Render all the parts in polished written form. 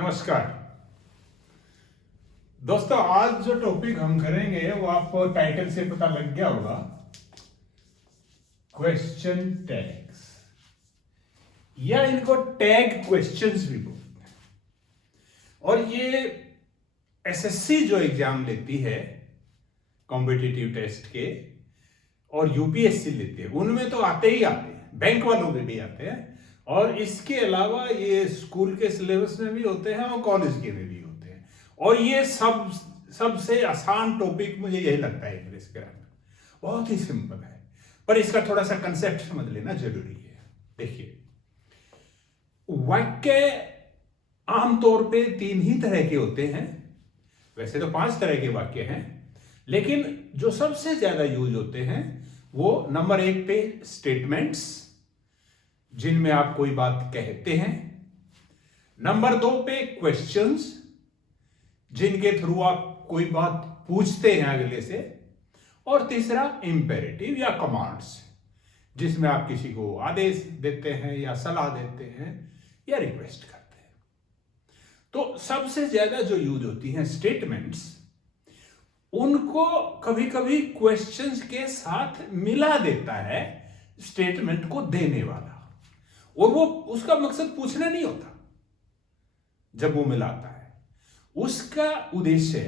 नमस्कार दोस्तों, आज जो टॉपिक हम करेंगे वो आपको टाइटल से पता लग गया होगा। क्वेश्चन टैग्स, या इनको टैग क्वेश्चंस भी बोलते हैं। और ये एसएससी जो एग्जाम लेती है कॉम्पिटिटिव टेस्ट के, और यूपीएससी लेती है, उनमें तो आते ही आते हैं, बैंक वालों में भी आते हैं। और इसके अलावा ये स्कूल के सिलेबस में भी होते हैं और कॉलेज के में भी होते हैं। और ये सबसे आसान टॉपिक मुझे यही लगता है इंग्लिश ग्रामर। बहुत ही सिंपल है, पर इसका थोड़ा सा कंसेप्ट समझ लेना जरूरी है। देखिए, वाक्य आमतौर पे 3 ही तरह के होते हैं। वैसे तो 5 तरह के वाक्य हैं, लेकिन जो सबसे ज्यादा यूज होते हैं वो नंबर 1 पे स्टेटमेंट्स, जिनमें आप कोई बात कहते हैं। नंबर 2 पे क्वेश्चंस, जिनके थ्रू आप कोई बात पूछते हैं अगले से। और तीसरा इंपेरेटिव या कमांड्स, जिसमें आप किसी को आदेश देते हैं या सलाह देते हैं या रिक्वेस्ट करते हैं। तो सबसे ज्यादा जो यूज होती हैं स्टेटमेंट्स, उनको कभी कभी क्वेश्चंस के साथ मिला देता है स्टेटमेंट को देने वाला। और वो उसका मकसद पूछना नहीं होता। जब वो मिलाता है, उसका उद्देश्य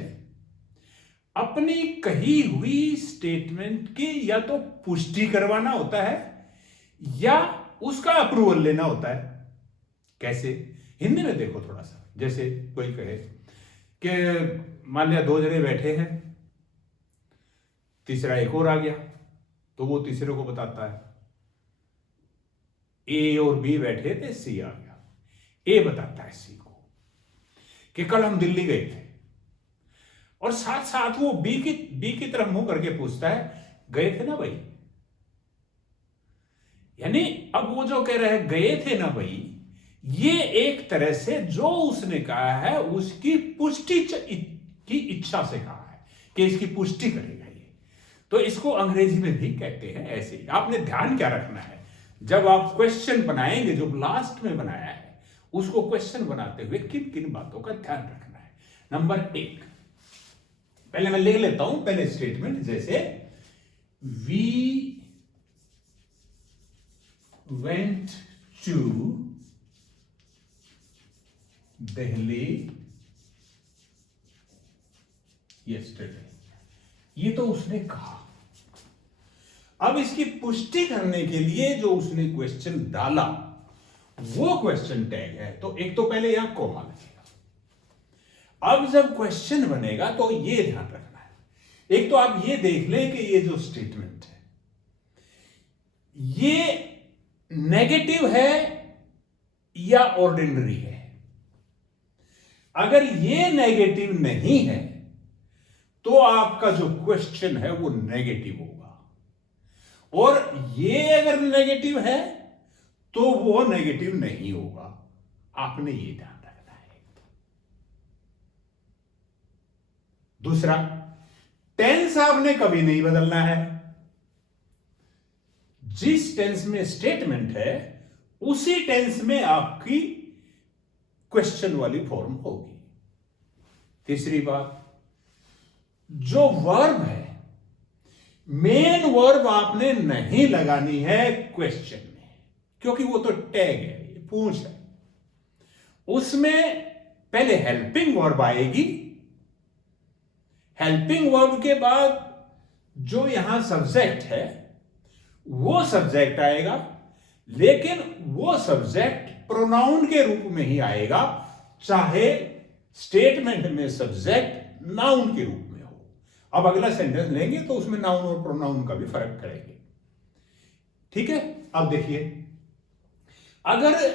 अपनी कही हुई स्टेटमेंट की या तो पुष्टि करवाना होता है या उसका अप्रूवल लेना होता है। कैसे? हिंदी में देखो थोड़ा सा। जैसे कोई कहे कि मान लिया 2 जने बैठे हैं, तीसरा एक और आ गया, तो वो तीसरे को बताता है ए और बी बैठे थे, सी आ गया। ए बताता है सी को कि कल हम दिल्ली गए थे, और साथ साथ वो बी की तरफ मुंह करके पूछता है, गए थे ना भाई। यानी अब वो जो कह रहे हैं गए थे ना भाई, ये एक तरह से जो उसने कहा है उसकी पुष्टि की इच्छा से कहा है कि इसकी पुष्टि करेगा ये। तो इसको अंग्रेजी में भी कहते हैं ऐसे ही। आपने ध्यान क्या रखना है, जब आप क्वेश्चन बनाएंगे, जो लास्ट में बनाया है, उसको क्वेश्चन बनाते हुए किन किन बातों का ध्यान रखना है। नंबर 1, पहले मैं लिख लेता हूं पहले स्टेटमेंट। जैसे we went to Delhi yesterday, ये तो उसने कहा। अब इसकी पुष्टि करने के लिए जो उसने क्वेश्चन डाला वो क्वेश्चन टैग है। तो एक तो पहले यहां कॉमा लगेगा। अब जब क्वेश्चन बनेगा तो ये ध्यान रखना है, एक तो आप ये देख लें कि ये जो स्टेटमेंट है ये नेगेटिव है या ऑर्डिनरी है। अगर ये नेगेटिव नहीं है तो आपका जो क्वेश्चन है वो नेगेटिव होगा, और ये अगर नेगेटिव है तो वो नेगेटिव नहीं होगा। आपने ये ध्यान रखना है। दूसरा, टेंस आपने कभी नहीं बदलना है। जिस टेंस में स्टेटमेंट है उसी टेंस में आपकी क्वेश्चन वाली फॉर्म होगी। तीसरी बात, जो वर्ब है, मेन वर्ब आपने नहीं लगानी है क्वेश्चन में, क्योंकि वो तो टैग है, ये पूछ है। उसमें पहले हेल्पिंग वर्ब आएगी, हेल्पिंग वर्ब के बाद जो यहां सब्जेक्ट है वो सब्जेक्ट आएगा, लेकिन वो सब्जेक्ट प्रोनाउन के रूप में ही आएगा, चाहे स्टेटमेंट में सब्जेक्ट नाउन के रूप में हो। अब अगला सेंटेंस लेंगे तो उसमें नाउन और प्रोनाउन का भी फर्क करेंगे। ठीक है? अब देखिए, अगर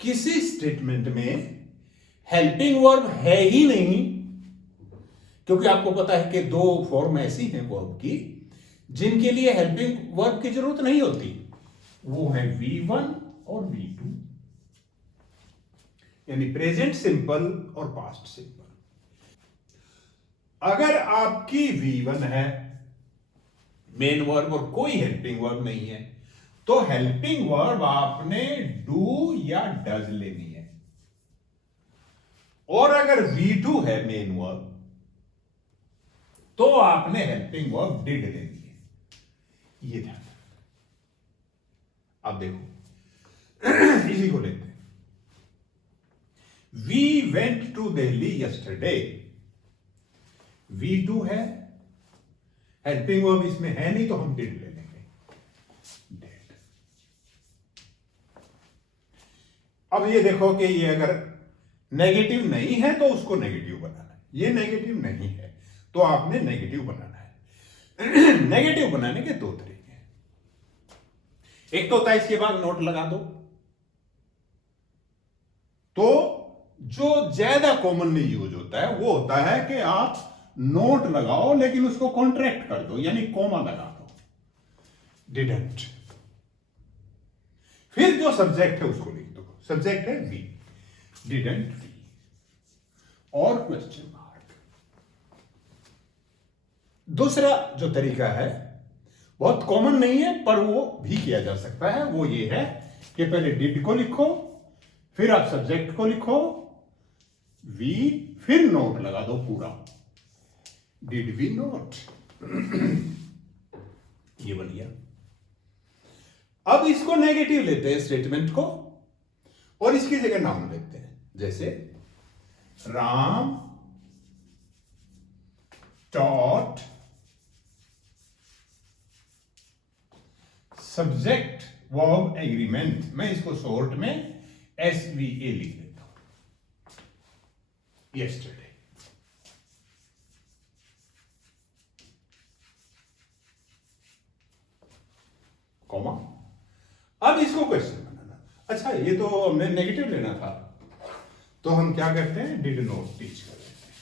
किसी स्टेटमेंट में हेल्पिंग वर्ब है ही नहीं, क्योंकि आपको पता है कि 2 फॉर्म ऐसी हैं वर्ब की जिनके लिए हेल्पिंग वर्ब की जरूरत नहीं होती, वो है V1 और V2, यानी प्रेजेंट सिंपल और पास्ट सिंपल। अगर आपकी V1 है मेन वर्ब और कोई हेल्पिंग वर्ब नहीं है, तो हेल्पिंग वर्ब आपने डू या डज लेनी है। और अगर V2 है मेन वर्ब तो आपने हेल्पिंग वर्ब डिड लेनी है, ये ध्यान। अब देखो इसी को लेते हैं। We went to Delhi yesterday, V2 है, हेल्पिंग वर्ब इसमें है नहीं तो हम डिड ले लेंगे, डिड। अब ये देखो कि ये अगर नेगेटिव नहीं है तो उसको नेगेटिव बनाना है, ये नेगेटिव नहीं है तो आपने नेगेटिव बनाना है। नेगेटिव बनाने के दो तरीके हैं, एक तो होता है इसके बाद नोट लगा दो, तो जो ज्यादा कॉमनली यूज होता है वो होता है कि आप नोट लगाओ लेकिन उसको कॉन्ट्रैक्ट कर दो, यानी कोमा लगा दो, डिडंट। फिर जो सब्जेक्ट है उसको लिख दो, सब्जेक्ट है वी, डिडंट वी, और क्वेश्चन मार्क। दूसरा जो तरीका है बहुत कॉमन नहीं है पर वो भी किया जा सकता है, वो ये है कि पहले डिड को लिखो, फिर आप सब्जेक्ट को लिखो वी, फिर नोट लगा दो पूरा, डिड वी नोट। ये बन गया। अब इसको नेगेटिव लेते हैं स्टेटमेंट को और इसकी जगह नाउन लेते हैं, जैसे Ram taught, subject verb agreement, मैं इसको शॉर्ट में SVA लिख देता हूं, यस्टरडे। कॉमा। अब इसको क्वेश्चन बनाना। अच्छा ये तो हमने नेगेटिव लेना था, तो हम क्या करते हैं, डिड नॉट टीच कर देते हैं।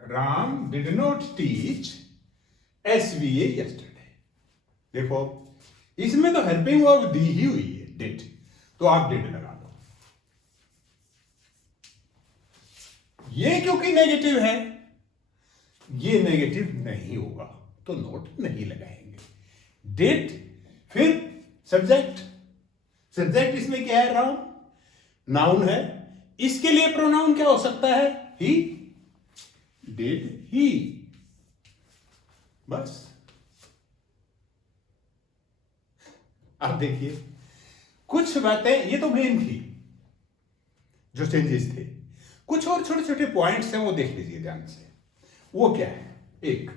Ram did not teach SVA yesterday. देखो इसमें तो हेल्पिंग वर्ब दी ही हुई है, डिड, तो आप डिड लगा दो। ये क्योंकि नेगेटिव है, ये नेगेटिव नहीं होगा तो नोट नहीं लगाएंगे। डिड, फिर सब्जेक्ट, सब्जेक्ट इसमें क्या है, राम, नाउन है, इसके लिए प्रोनाउन क्या हो सकता है, ही, डिड ही, बस। अब देखिए कुछ बातें, ये तो मेन थी जो चेंजेस थे, कुछ और छोटे छोटे पॉइंट्स हैं वो देख लीजिए ध्यान से। वो क्या है, एक,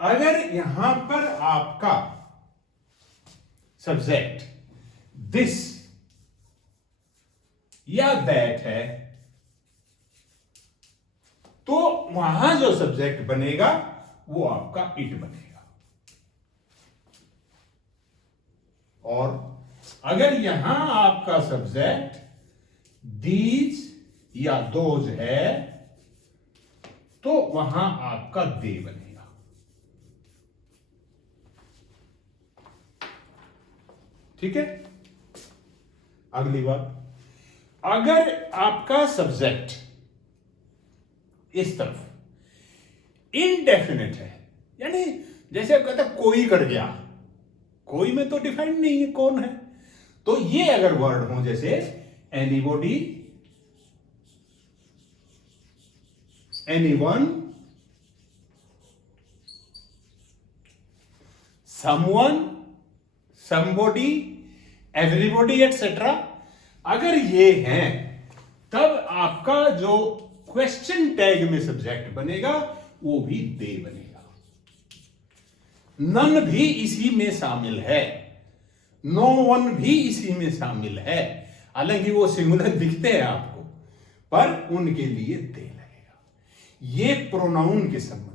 अगर यहां पर आपका सब्जेक्ट दिस या दैट है तो वहां जो सब्जेक्ट बनेगा वो आपका इट बनेगा, और अगर यहां आपका सब्जेक्ट दीज या दोज है तो वहां आपका दे बनेगा। ठीक है। अगली बात, अगर आपका सब्जेक्ट इस तरफ इनडेफिनेट है, यानी जैसे आप कहते हैं कोई कर गया, कोई में तो डिफाइंड नहीं है कौन है, तो ये अगर वर्ड हो जैसे anybody, anyone, someone, somebody, everybody etcetera, अगर ये हैं तब आपका जो क्वेश्चन टैग में सब्जेक्ट बनेगा वो भी दे बनेगा। नन भी इसी में शामिल है, नो वन भी इसी में शामिल है, हालांकि वो सिंगुलर दिखते हैं आपको पर उनके लिए दे लगेगा। ये प्रोनाउन के संबंध